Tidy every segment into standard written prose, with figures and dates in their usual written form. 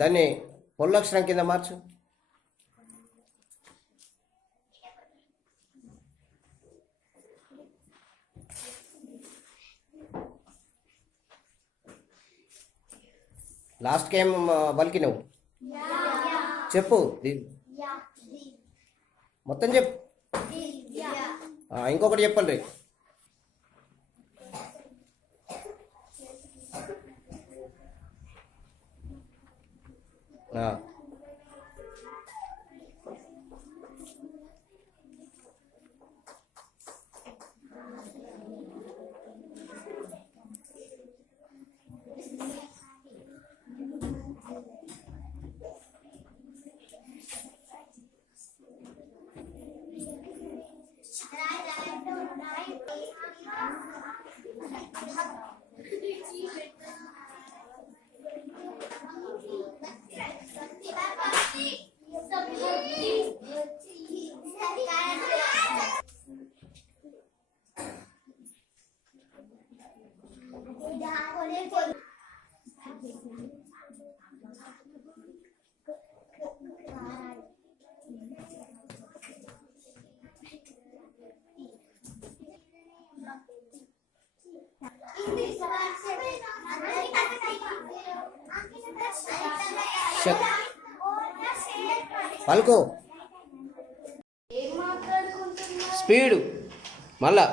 దాన్ని పొల్లక్షరం కింద మార్చు. లాస్ట్కి ఏం పలికినావు చెప్పు, మొత్తం చెప్పు. ఇంకొకటి చెప్పండి. పలుకో స్పీడు మళ్ళా.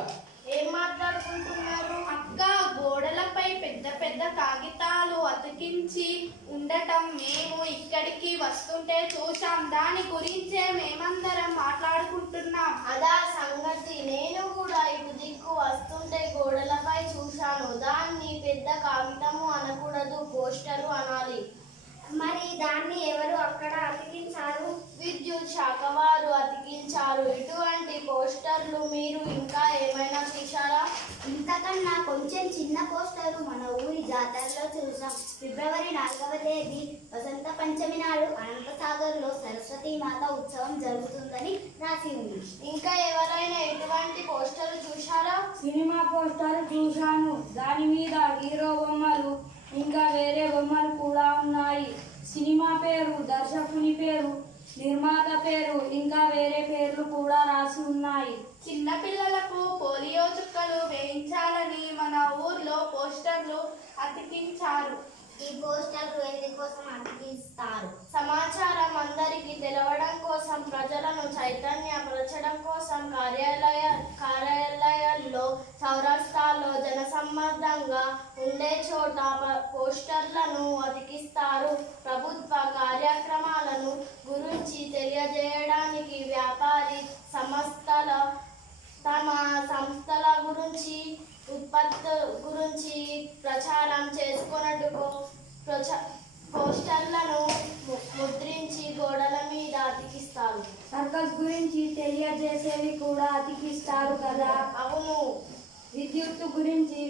ఏం మాట్లాడుకుంటున్నారు? అక్క, గోడలపై పెద్ద పెద్ద కాగితాలు అతికించి ఉండటం మేము ఇక్కడికి వస్తుంటే చూసాం. దాని గురించే మేమందరం మాట్లాడుకుంటున్నాం. అదా సంగతి. నేను కూడా ఇటు దిక్కు వస్తుంటే గోడలపై చూశాను. దాన్ని పెద్ద కాగితము అనకూడదు, పోస్టరు అనాలి. మరి దాన్ని ఎవరు అక్కడ అతికించారు? విద్యుత్ శాఖ వారు అతికించారు. ఇటువంటి పోస్టర్లు మీరు ఇంకా ఏమైనా చూశారా? ఇంతకన్నా కొంచెం చిన్న పోస్టరు మన ఊరి జాతరలో చూసాం. ఫిబ్రవరి 4వ తేదీ వసంత పంచమి నాడు అనంతసాగర్లో సరస్వతీ మాత ఉత్సవం జరుగుతుందని రాసి ఉంది. ఇంకా ఎవరైనా ఎటువంటి పోస్టర్లు చూశారా? సినిమా పోస్టర్ చూశాను. దాని మీద హీరో బొమ్మలు ఇంకా వేరే బొమ్మలు కూడా ఉన్నాయి. సినిమా పేరు, దర్శకుని పేరు, నిర్మాత పేరు ఇంకా వేరే పేర్లు కూడా రాసి ఉన్నాయి. చిన్నపిల్లలకు పోలియో చుక్కలు వేయించాలని మన ఊర్లో పోస్టర్లు అతికించారు. ఈ పోస్టర్లు ఎందుకోసం అతికిస్తారు? సమాచారం అందరికీ తెలవడం కోసం, ప్రజలను చైతన్యపరచడం కోసం కార్యాలయాల్లో, చౌరస్తాల్లో, జనసమ్మర్దంగా ఉండే చోట పోస్టర్లను అతికిస్తారు. ప్రభుత్వ కార్యక్రమాలను గురించి తెలియజేయడానికి వ్యాపారి సంస్థల తమ సంస్థల గురించి, ఉత్పత్తి గురించి ప్రచారం చేసుకున్నట్టుకు పోస్టర్లను ముద్రించి గోడల మీద అతికిస్తారు. సర్కస్ గురించి తెలియజేసేవి కూడా అతికిస్తారు కదా? అవును. విద్యుత్తు గురించి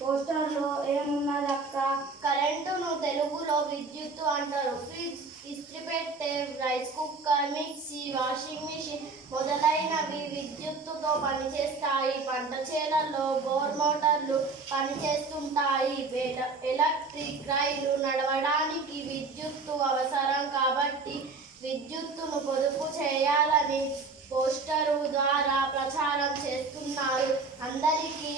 పోస్టర్లో ఏమున్నదక్క? కరెంటును తెలుగులో విద్యుత్తు అంటారు. ఫ్రిడ్జ్, ఇస్త్రీపెట్టె, rice cooker, mixie, washing machine మొదలైనవి విద్యుత్తుతో పనిచేస్తాయి. పంట చేలల్లో బోర్ మోటార్లు పనిచేస్తుంటాయి. ఎలక్ట్రిక్ రైలు నడవడానికి విద్యుత్తు అవసరం కాబట్టి విద్యుత్తును పొదుపు చేయాలని పోస్టరు ద్వారా ప్రచారం చేస్తున్నారు. అందరికీ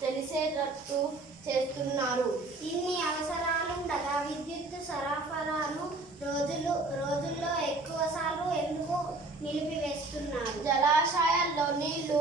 తెలిసేటట్టు చేస్తున్నారు. ఇన్ని అవసరాలుండగా విద్యుత్ సరఫరాను రోజుల్లో ఎక్కువ సార్లు ఎందుకు నిలిపివేస్తున్నారు? జలాశయాల్లో నీళ్లు